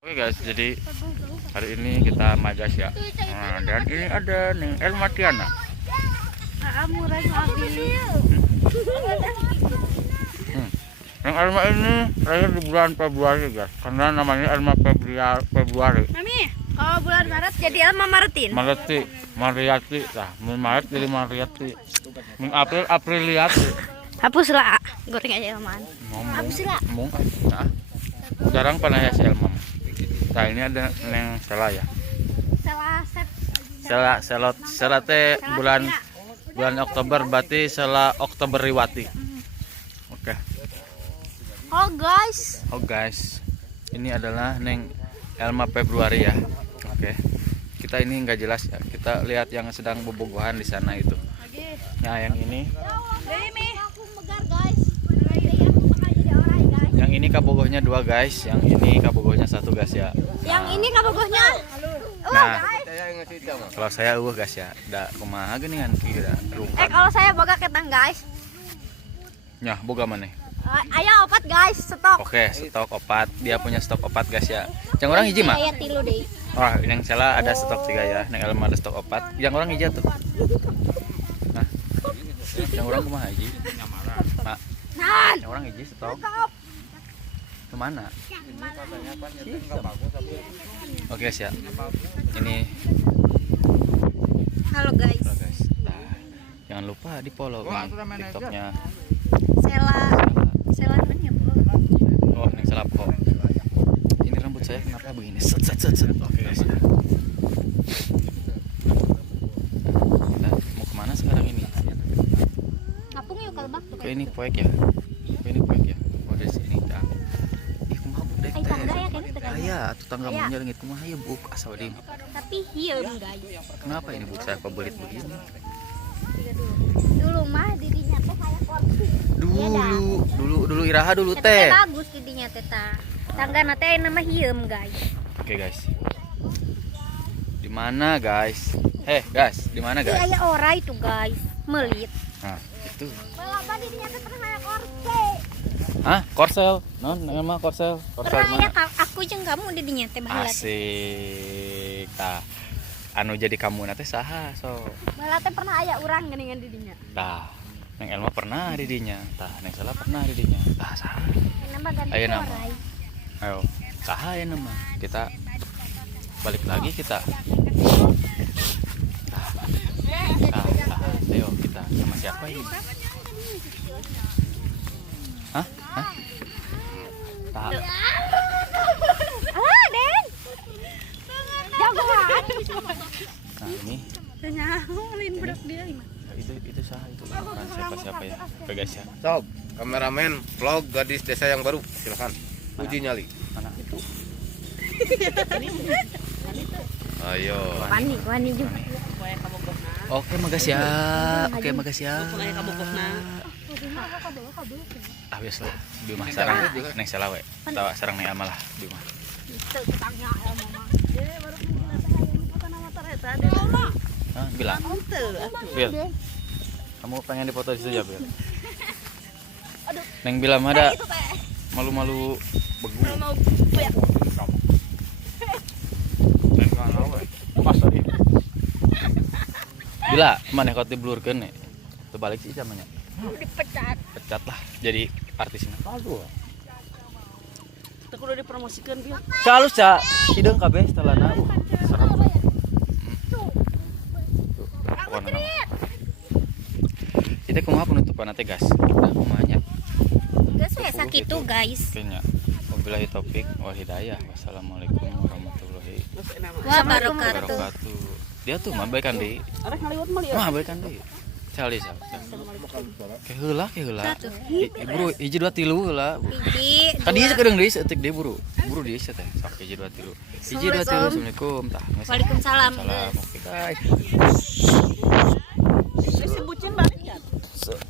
Oke guys, jadi hari ini kita magas ya. Nah, dan ini ada nih Elma Tiana. Yang Elma ini lahir di bulan Februari guys, karena namanya Elma Februari. Mami, kalau bulan Maret jadi Elma Martin. Mariati, nah, Maret jadi Mariati. April Apriliati. Hapuslah, goreng aja Elman. Hapuslah. Nah, jarang pernah ya si Elma. Nah ini ada neng Sela ya. Sela teh bulan Oktober, berarti Sela Oktober Riwati. Oke. Oh guys, ini adalah neng Elma Februari ya. Oke. Kita ini nggak jelas ya. Kita lihat yang sedang bobogohan di sana itu. Nah yang ini. Yang ini kabogohnya 2 guys, yang ini kabogohnya 1 guys ya. Yang ini kabogohnya. Nah, kalau saya guys ya, udah kumaha geuningan kira rungkat. Kalau saya boga ketang guys. Nyah, boga mana? Ayo opat guys, stok. Oke, stok opat. Dia punya stok opat guys ya. Yang orang hiji mah? Aya 3 deui. Wah, yang salah ada stok 3 ya. Yang Elma ada stok opat. Yang orang hiji tuh. Nah. Yang orang kumaha hiji? Mak. Yang orang hiji stok. Kemana? Oke guys ya. Ini. Halo guys. Nah, jangan lupa di follow TikToknya. Sela mana ya, Bro? Oh, ini salah kok. Ini rambut saya kenapa begini? Set. Oke guys. Nah, mau kemana sekarang ini? Ngapung yuk kalbak tuh. Oke, ini poek ya. Oh, dari sini. Nah. Ih, kumaha budak teh? Tangga ya kayaknya teh. Aya, atuh tangga munjal leungit kumaha ya buk asal di. Tapi hieum guys. Kenapa ini buk saya kebelit begini? Dulu mah didinya teh kayak kursi. Dulu iraha dulu Tapi teh. bagus didinya teh tah. Tanggana teh nama hieum guys. Oke guys. Di mana guys? Guys, di mana guys? Aya ora itu guys, melit. Nah, itu. Balapa didinya teh pernah kayak kursi. Hah? Korsel? Non, nama korsel. Korsel Pernah mana? ya aku jeung kamu didinya teh baheula. Asik. Tah. Anu jadi kamu nate saha so. Malah teh pernah aya urang geuningan didinya. Tah. Neng Elma pernah di dinya. Tah, Neng Sela pernah di dinya. Tah, saha? Nambah ganti Ayo nama. orai. Ayo, saha ya nama. Kita balik lagi kita. Ayo kita sama siapa ini? Hah? Tah. Den. Jagoan. Nah, ini Nyaulin budak dia lima. itu saha itu bukan siapa ya. Oke guys ya. Sob, kameramen vlog gadis desa yang baru, silakan. Uji nyali. Mana itu? Ayo. Wani juga. Oke, makasih ya. Habis lah. Di mah sarang Neng Sela we. Tawa sarang Neng Elma lah di mah. Hah, bilang. Bil. Kamu pengen dipoto di situ ya, Bil? Neng bilang ada malu-malu begu. Pas tadi. Bila mana kau diblurkeun nih? Tuh balik sih namanya. Pecat lah jadi artisnya. Aduh. Teu kudu dipromosikan Bil. Calus ca, hideung kabeh setelahna. Serem. Kita kumaha penutupan teh gas. Udah kumanya. Geus we sakitu guys. Kayaknya. Wabillahi taufik wal hidayah. Wassalamualaikum warahmatullahi Wabarakatuh. Dia tuh mah baik kan deui. Arek ngaliwat mah liat. Mah baik kan deui. Cali sal. Keheula. Buru hiji 2 3 heula. Hiji. Tadi sakedeung deui seutik deui buru. Buru deui teh. Sok hiji 2 3. Hiji 2 3. Assalamualaikum tah. Waalaikumsalam. Salam. Oke guys. Sebutin balik ya. Set.